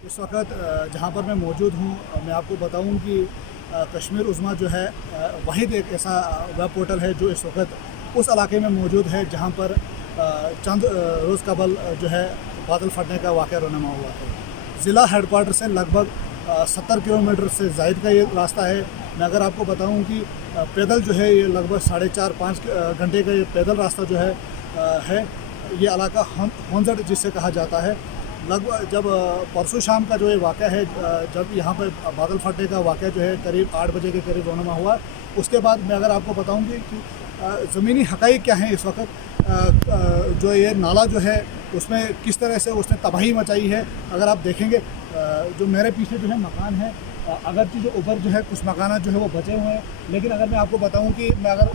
इस वक्त जहाँ पर मैं मौजूद हूँ मैं आपको बताऊँ कि कश्मीर उज़्मा जो है वाहिद एक ऐसा वेब पोर्टल है जो इस वक्त उस इलाके में मौजूद है जहाँ पर चंद रोज़ कबल जो है बादल फटने का वाक़या रोनमा हुआ है। ज़िला हेडक्वार्टर से लगभग 70 किलोमीटर से ज़ायद का ये रास्ता है। मैं अगर आपको बताऊं कि पैदल जो है ये लगभग 4.5-5 घंटे का ये पैदल रास्ता जो है ये इलाका होंजड़ जिसे कहा जाता है। लगभग जब परसों शाम का जो ये वाक़या है, जब यहाँ पर बादल फटने का वाक़या जो है करीब 8 बजे के करीब रोनमा हुआ, उसके बाद मैं अगर आपको बताऊंगी कि ज़मीनी हक़ाइक़ क्या हैं इस वक्त, जो ये नाला जो है उसमें किस तरह से उसने तबाही मचाई है। अगर आप देखेंगे जो मेरे पीछे जो है मकान है, अगरचे जो ऊपर जो है कुछ मकान जो है वो बचे हुए हैं, लेकिन अगर मैं आपको बताऊं कि मैं अगर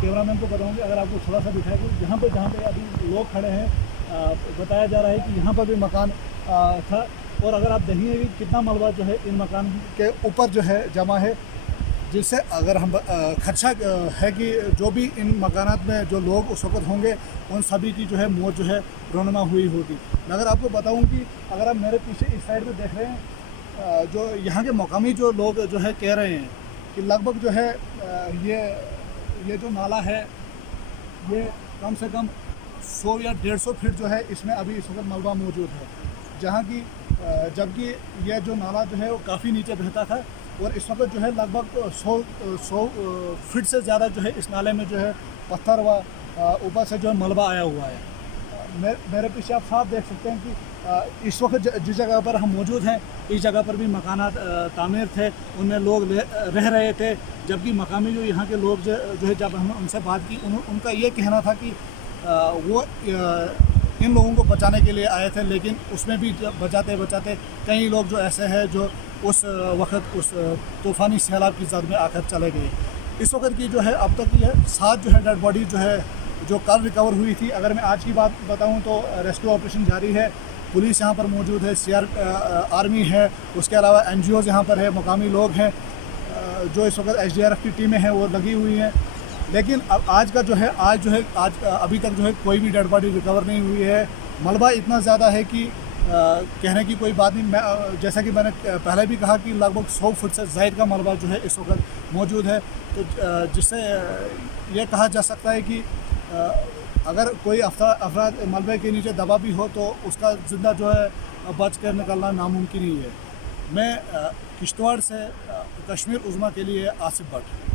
कैमरामैन को बताऊं कि अगर आपको थोड़ा सा दिखाए कि जहाँ पे अभी लोग खड़े हैं, बताया जा रहा है कि यहाँ पर भी मकान था, और अगर आप देखेंगे कि कितना मलबा जो है इन मकान के ऊपर जो है जमा है, जिससे अगर हम खदशा है कि जो भी इन मकानात में जो लोग उस वक्त होंगे उन सभी की जो है मौत जो है रोनमा हुई होगी। मैं अगर आपको बताऊं कि अगर आप मेरे पीछे इस साइड में देख रहे हैं, जो यहाँ के मकामी जो लोग जो है कह रहे हैं कि लगभग जो है ये जो नाला है ये कम से कम 100 या 150 फीट जो है इसमें अभी इस वक्त मलबा मौजूद है, जहाँ की जबकि यह जो नाला जो है वो काफ़ी नीचे बहता था, और इस वक्त जो है लगभग 100 फीट से ज़्यादा जो है इस नाले में जो है पत्थर व ऊपर से जो है मलबा आया हुआ है। मेरे पीछे आप साफ देख सकते हैं कि इस वक्त जिस जगह पर हम मौजूद हैं इस जगह पर भी मकानात तामीर थे, उनमें लोग रह रहे थे, जबकि मकामी जो यहाँ के लोग जो है जब हमने उनसे बात की उनका ये कहना था कि वो इन लोगों को बचाने के लिए आए थे, लेकिन उसमें भी बचाते बचाते कई लोग जो ऐसे हैं जो उस वक्त उस तूफ़ानी सैलाब की जद में आकर चले गए। इस वक्त की जो है अब तक ये 7 जो है डेड बॉडी जो है जो कल रिकवर हुई थी। अगर मैं आज की बात बताऊं तो रेस्क्यू ऑपरेशन जारी है, पुलिस यहाँ पर मौजूद है, आर्मी है, उसके अलावा NGOs यहाँ पर है, मकामी लोग हैं, जो इस वक्त SDRF की टीमें हैं वो लगी हुई हैं। लेकिन अब आज अभी तक जो है कोई भी डेड बॉडी रिकवर नहीं हुई है। मलबा इतना ज़्यादा है कि कहने की कोई बात नहीं। जैसा कि मैंने पहले भी कहा कि लगभग 100 फुट से ज़ायद का मलबा जो है इस वक्त मौजूद है, तो जिससे ये कहा जा सकता है कि अगर कोई अफराद मलबे के नीचे दबा भी हो तो उसका ज़िंदा जो है बच कर निकलना नामुमकिन ही है। मैं किश्तवाड़ से कश्मीर उज़्मा के लिए आसिफ भट्ट।